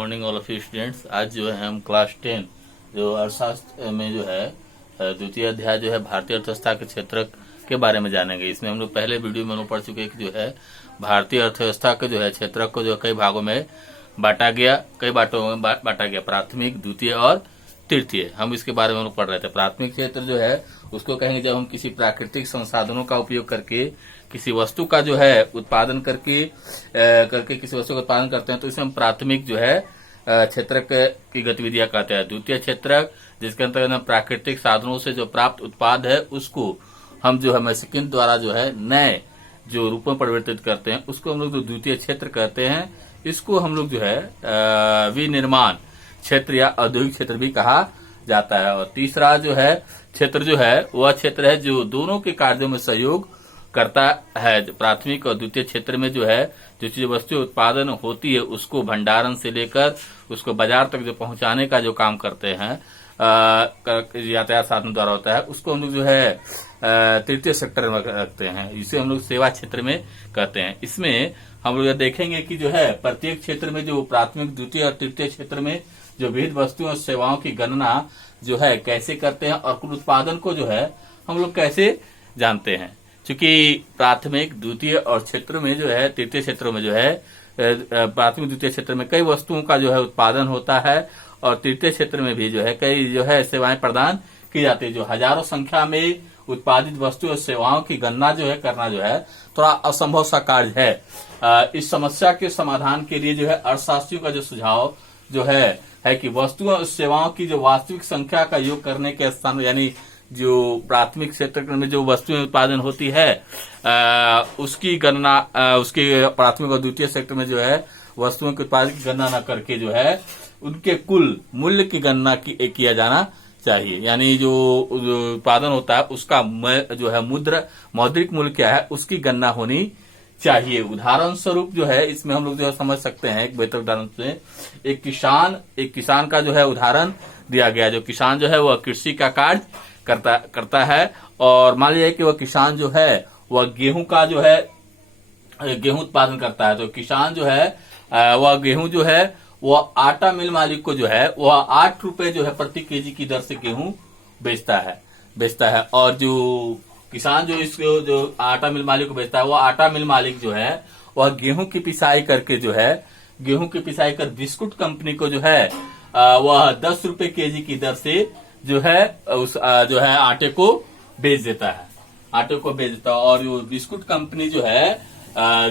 Morning all of you students. आज जो है हम क्लास 10 जो अर्थशास्त्र में जो है द्वितीय अध्याय जो है भारतीय अर्थव्यवस्था के क्षेत्र के बारे में जानेंगे। इसमें हम लोग पहले वीडियो में हम लोग पढ़ चुके हैं कि जो है भारतीय अर्थव्यवस्था के जो है क्षेत्र को जो कई भागों में बांटा गया, कई बांटों में बांटा गया, प्राथमिक, द्वितीय और तृतीय। हम इसके बारे में हम लोग पढ़ रहे थे। प्राथमिक क्षेत्र जो है उसको कहेंगे जब हम किसी प्राकृतिक संसाधनों का उपयोग करके किसी वस्तु का जो है उत्पादन करके किसी वस्तु का उत्पादन करते हैं तो इसे हम प्राथमिक जो है क्षेत्र की गतिविधियां कहते हैं। द्वितीय क्षेत्र जिसके अंतर्गत हम प्राकृतिक साधनों से जो प्राप्त उत्पाद है उसको हम जो है मैसेकिन द्वारा जो है नए जो रूपों में परिवर्तित करते हैं उसको हम लोग जो द्वितीय क्षेत्र कहते हैं। इसको हम लोग जो है विनिर्माण क्षेत्र या औद्योगिक क्षेत्र भी कहा जाता है। और तीसरा जो है क्षेत्र जो है वह क्षेत्र है जो दोनों के कार्यों में सहयोग करता है। प्राथमिक और द्वितीय क्षेत्र में जो है जो चीज वस्तु उत्पादन होती है उसको भंडारण से लेकर उसको बाजार तक जो पहुंचाने का जो काम करते हैं यातायात साधन द्वारा होता है उसको हम लोग जो है तृतीय सेक्टर में रखते हैं। इसे हम लोग सेवा क्षेत्र में कहते हैं। इसमें हम लोग देखेंगे कि जो है प्रत्येक क्षेत्र में जो प्राथमिक, द्वितीय और तृतीय क्षेत्र में जो विविध वस्तुओं और सेवाओं की गणना जो है कैसे करते हैं और कुल उत्पादन को जो है हम लोग कैसे जानते हैं। क्योंकि प्राथमिक, द्वितीय और क्षेत्र में जो है तृतीय क्षेत्रों में जो है प्राथमिक, द्वितीय क्षेत्र में कई वस्तुओं का जो है उत्पादन होता है और तृतीय क्षेत्र में भी जो है कई जो है सेवाएं प्रदान की जाती है। जो हजारों संख्या में उत्पादित वस्तु और सेवाओं की गणना जो है करना जो है थोड़ा असंभव सा कार्य है। इस समस्या के समाधान के लिए जो है अर्थशास्त्रियों का जो सुझाव जो है कि वस्तुओं और सेवाओं की जो वास्तविक संख्या का योग करने के स्थान यानी जो प्राथमिक क्षेत्र में जो वस्तुएं उत्पादन होती है उसकी गणना उसके प्राथमिक और द्वितीय सेक्टर में जो है वस्तुओं के उत्पादन की गणना न करके जो है उनके कुल मूल्य की गणना किया जाना चाहिए। यानी जो उत्पादन होता है उसका जो है मौद्रिक मूल्य क्या है उसकी गणना होनी चाहिए। उदाहरण स्वरूप जो है इसमें हम लोग जो है समझ सकते हैं एक बेहतर उदाहरण से एक किसान का जो है उदाहरण दिया गया। जो किसान जो है वह कृषि का कार्य करता है और मान लीजिए कि वह किसान जो है वह गेहूं का जो है गेहूं उत्पादन करता है। तो किसान जो है वह गेहूं जो है वह आटा मिल मालिक को जो है वह 8 रुपए जो है प्रति केजी की दर से गेहूं बेचता है। और जो किसान जो इसको जो आटा मिल मालिक को बेचता है वह आटा मिल मालिक जो है वह गेहूं की पिसाई करके जो है गेहूं की पिसाई कर बिस्कुट कंपनी को जो है वह 10 रुपए केजी की दर से जो है उस जो है आटे को बेच देता है। और जो बिस्कुट कंपनी जो है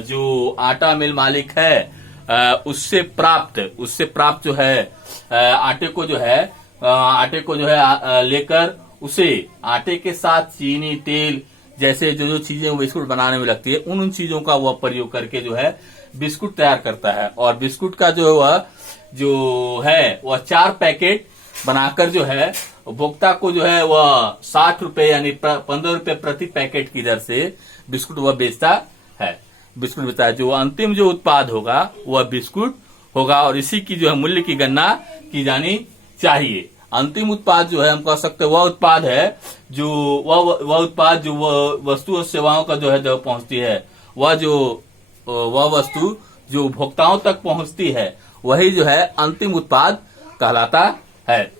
जो आटा मिल मालिक है उससे प्राप्त जो है आटे को जो है लेकर उसे आटे के साथ चीनी, तेल जैसे जो चीजें बिस्कुट बनाने में लगती है उन चीजों का वह प्रयोग करके जो है बिस्कुट तैयार करता है। और बिस्कुट का जो है वह 4 पैकेट बनाकर जो है उपभोक्ता को जो है वह 60 रुपए यानी 15 रुपए प्रति पैकेट की दर से बिस्कुट वह बेचता है। जो अंतिम जो उत्पाद होगा वह बिस्कुट होगा और इसी की जो है मूल्य की गणना की जानी चाहिए। अंतिम उत्पाद जो है हम कह सकते हैं वह उत्पाद है जो वह उत्पाद जो वस्तु और सेवाओं का जो है जब पहुंचती है वह वस्तु जो उपभोक्ताओं तक पहुंचती है वही जो है अंतिम उत्पाद कहलाता है।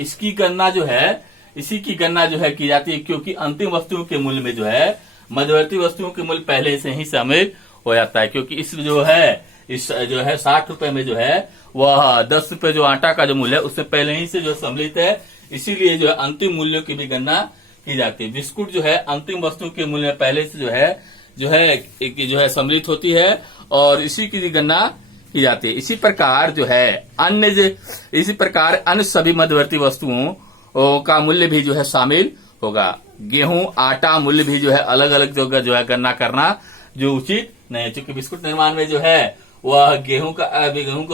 इसकी गणना जो है इसी की गणना जो है की जाती है क्योंकि अंतिम वस्तुओं के मूल्य में जो है मध्यवर्ती वस्तुओं के मूल्य पहले से ही शामिल हो जाता है। क्योंकि इस जो है 60 रुपए में जो है वह 10 रुपए जो आटा का जो मूल्य है उससे पहले ही से जो सम्मिलित है, इसीलिए जो है अंतिम मूल्यों की भी गणना की जाती है। बिस्कुट जो है अंतिम वस्तु के मूल्य में पहले से जो है सम्मिलित होती है और इसी की गणना की जाती है। इसी प्रकार अन्य सभी मध्यवर्ती वस्तुओं का मूल्य भी जो है शामिल होगा। गेहूं, आटा मूल्य भी जो है अलग अलग जगह जो है गणना करना जो उचित नहीं है। क्योंकि बिस्कुट निर्माण में जो है वह गेहूं का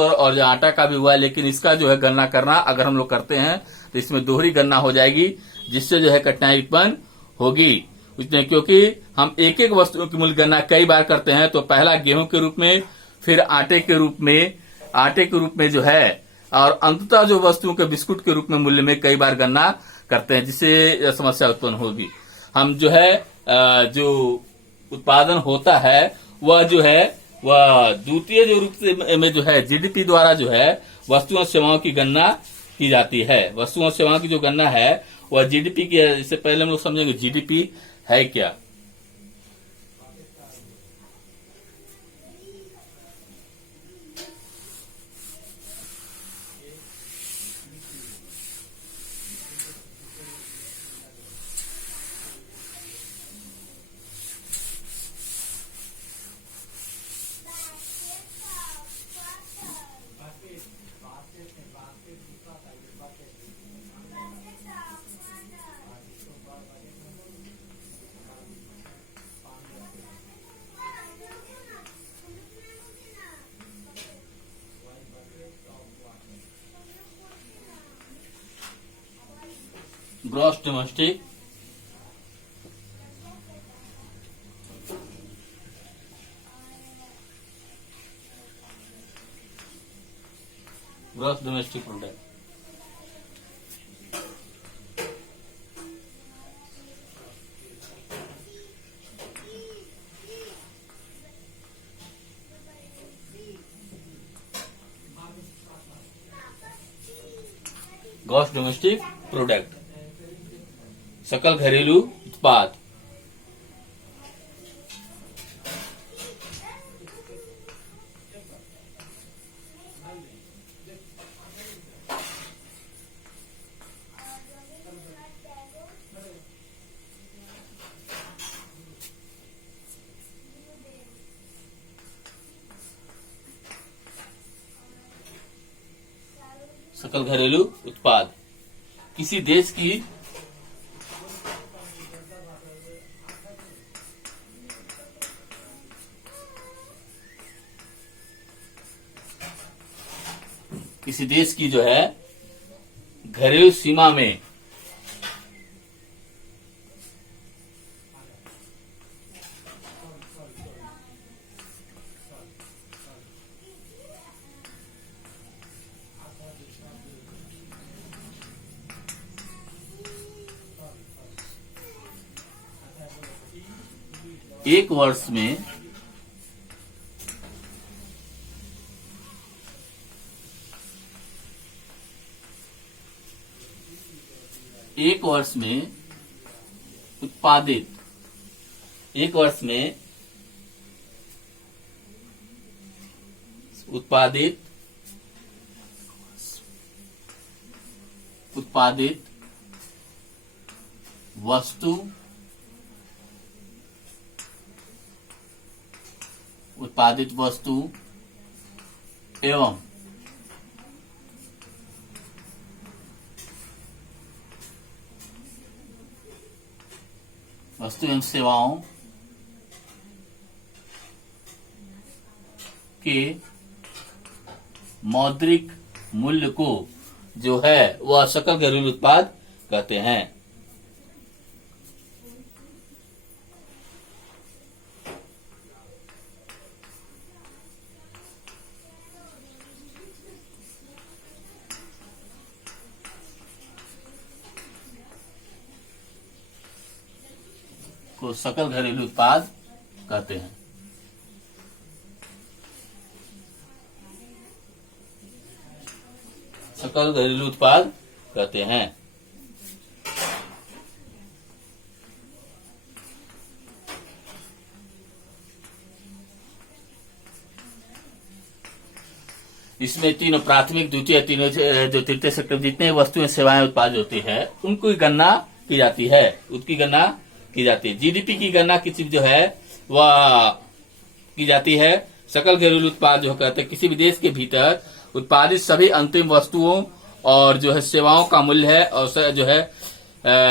और जो आटा का भी हुआ है, लेकिन इसका जो है गणना करना अगर हम लोग करते हैं तो इसमें दोहरी गणना हो जाएगी जिससे जो है कठिनाई उत्पन्न होगी। क्योंकि हम एक एक वस्तु की मूल्य गणना कई बार करते हैं तो पहला गेहूं के रूप में, फिर आटे के रूप में जो है और अंततः जो वस्तुओं के बिस्कुट के रूप में मूल्य में कई बार गणना करते हैं जिससे समस्या उत्पन्न होगी। हम जो है जो उत्पादन होता है वह जो है वह द्वितीय जो रूप से में जो है जीडीपी द्वारा जो है वस्तुओं और सेवाओं की गणना की जाती है। वस्तुओं और सेवाओं की जो गणना है वह जीडीपी की है। इससे पहले हम लोग समझेंगे जीडीपी है क्या। Gross domestic product. Gross domestic product सकल घरेलू उत्पाद। सकल घरेलू उत्पाद किसी देश की जो है घरेलू सीमा में एक वर्ष में उत्पादित वस्तु एवं सेवाओं के मौद्रिक मूल्य को जो है वह सकल घरेलू उत्पाद कहते हैं। को सकल घरेलू उत्पाद कहते हैं। सकल घरेलू उत्पाद कहते हैं। इसमें तीनों प्राथमिक, द्वितीय, तीनों जो तृतीय सेक्टर जितने वस्तुएं सेवाएं उत्पाद होती है उनको गणना की जाती है। उसकी गणना की जाती है। जीडीपी की गणना किसी जो है वह की जाती है। सकल घरेलू उत्पाद जो कहते हैं किसी भी देश के भीतर उत्पादित सभी अंतिम वस्तुओं और जो है सेवाओं का मूल्य है और जो है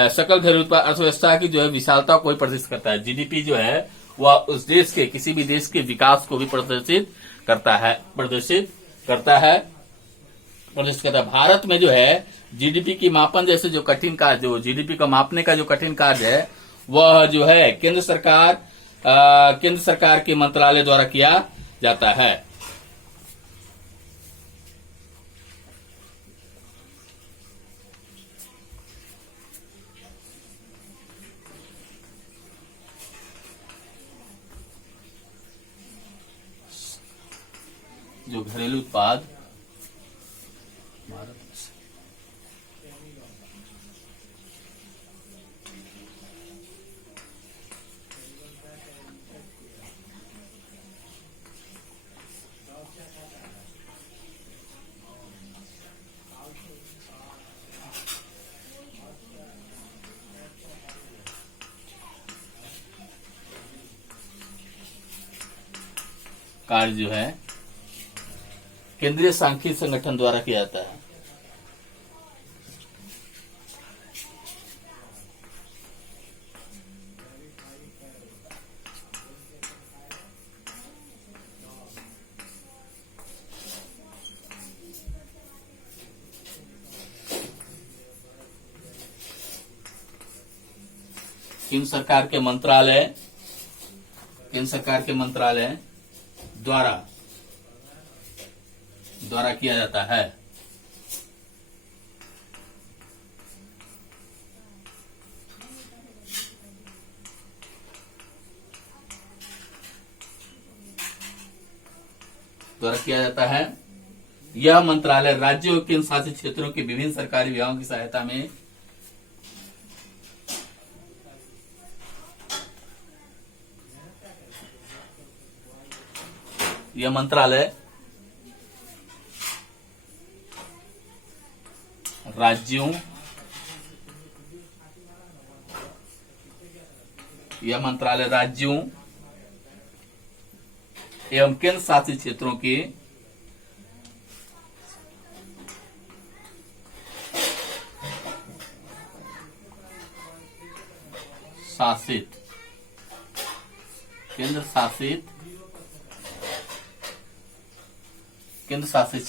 सकल घरेलू उत्पाद अर्थव्यवस्था की जो है विशालता को भी प्रदर्शित करता है। जीडीपी जो है वह उस देश के किसी भी देश के विकास को भी प्रदर्शित करता है। भारत में जो है जीडीपी की मापन जैसे जो कठिन कार्य, जो जीडीपी को मापने का जो कठिन कार्य है वह जो है केंद्र सरकार के मंत्रालय द्वारा किया जाता है। जो घरेलू उत्पाद कार्य जो है केंद्रीय सांख्यिकी संगठन द्वारा किया जाता है। केंद्र सरकार के मंत्रालय द्वारा किया जाता है। यह मंत्रालय राज्यों और केंद्र शासित क्षेत्रों के विभिन्न सरकारी विभागों की सहायता में यह मंत्रालय राज्यों एवं केंद्र शासित क्षेत्रों के केंद्र शासित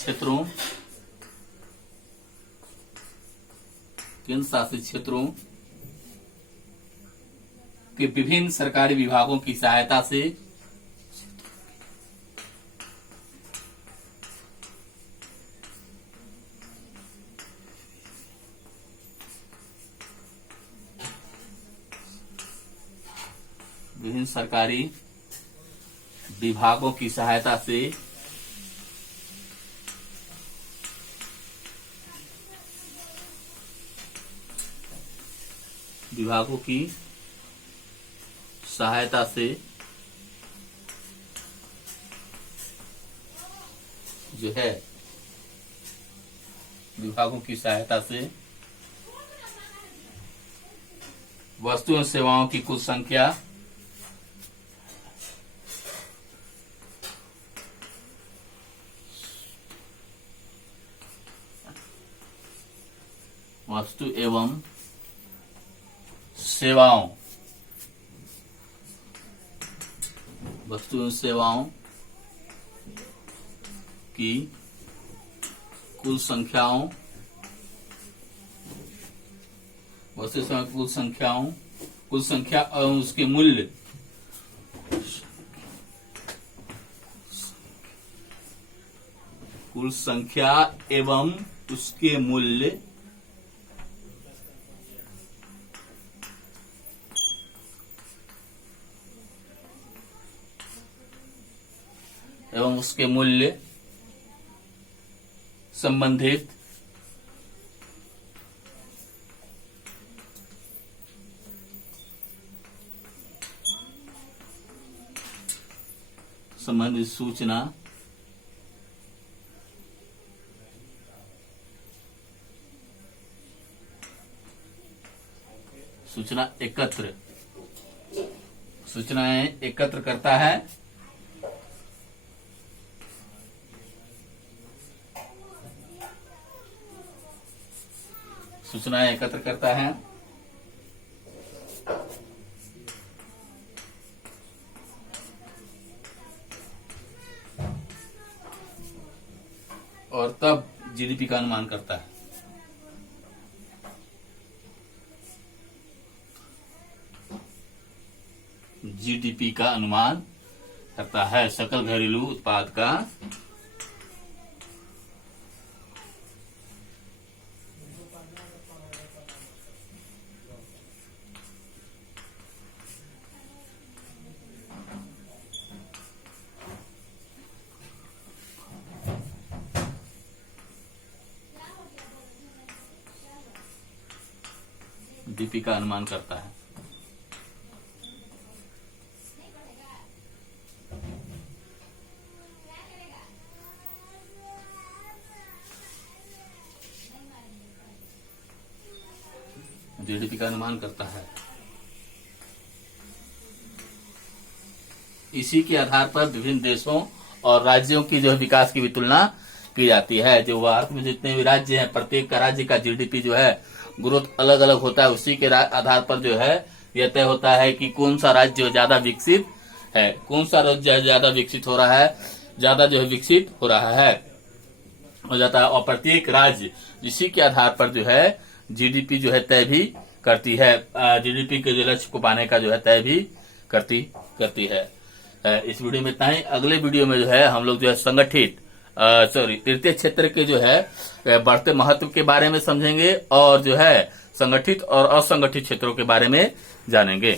क्षेत्रों के विभिन्न सरकारी विभागों की सहायता से वस्तु एवं सेवाओं की कुल संख्या की कुल संख्या और उसके मूल्य कुल संख्या एवं उसके मूल्य संबंधित सूचनाएं एकत्र करता है। और तब जीडीपी का अनुमान करता है। जीडीपी का अनुमान करता है, सकल घरेलू उत्पाद का जीडीपी का अनुमान करता है। जीडीपी का अनुमान करता है। इसी के आधार पर विभिन्न देशों और राज्यों की जो है विकास की भी तुलना की जाती है। जो भारत में जितने भी राज्य हैं, प्रत्येक का राज्य का जीडीपी जो है ग्रोथ अलग अलग होता है। उसी के आधार पर जो है यह तय होता है कि कौन सा राज्य ज्यादा विकसित है, कौन सा राज्य ज्यादा विकसित हो रहा है, ज्यादा जो है विकसित हो रहा है हो जाता है। और प्रत्येक राज्य इसी के आधार पर जो है जीडीपी जो है तय भी करती है। जीडीपी के जो लक्ष्य को पाने का जो है तय भी करती है। इस वीडियो में इतना ही। अगले वीडियो में जो है हम लोग जो है संगठित तृतीय क्षेत्र के जो है बढ़ते महत्व के बारे में समझेंगे और जो है संगठित और असंगठित क्षेत्रों के बारे में जानेंगे।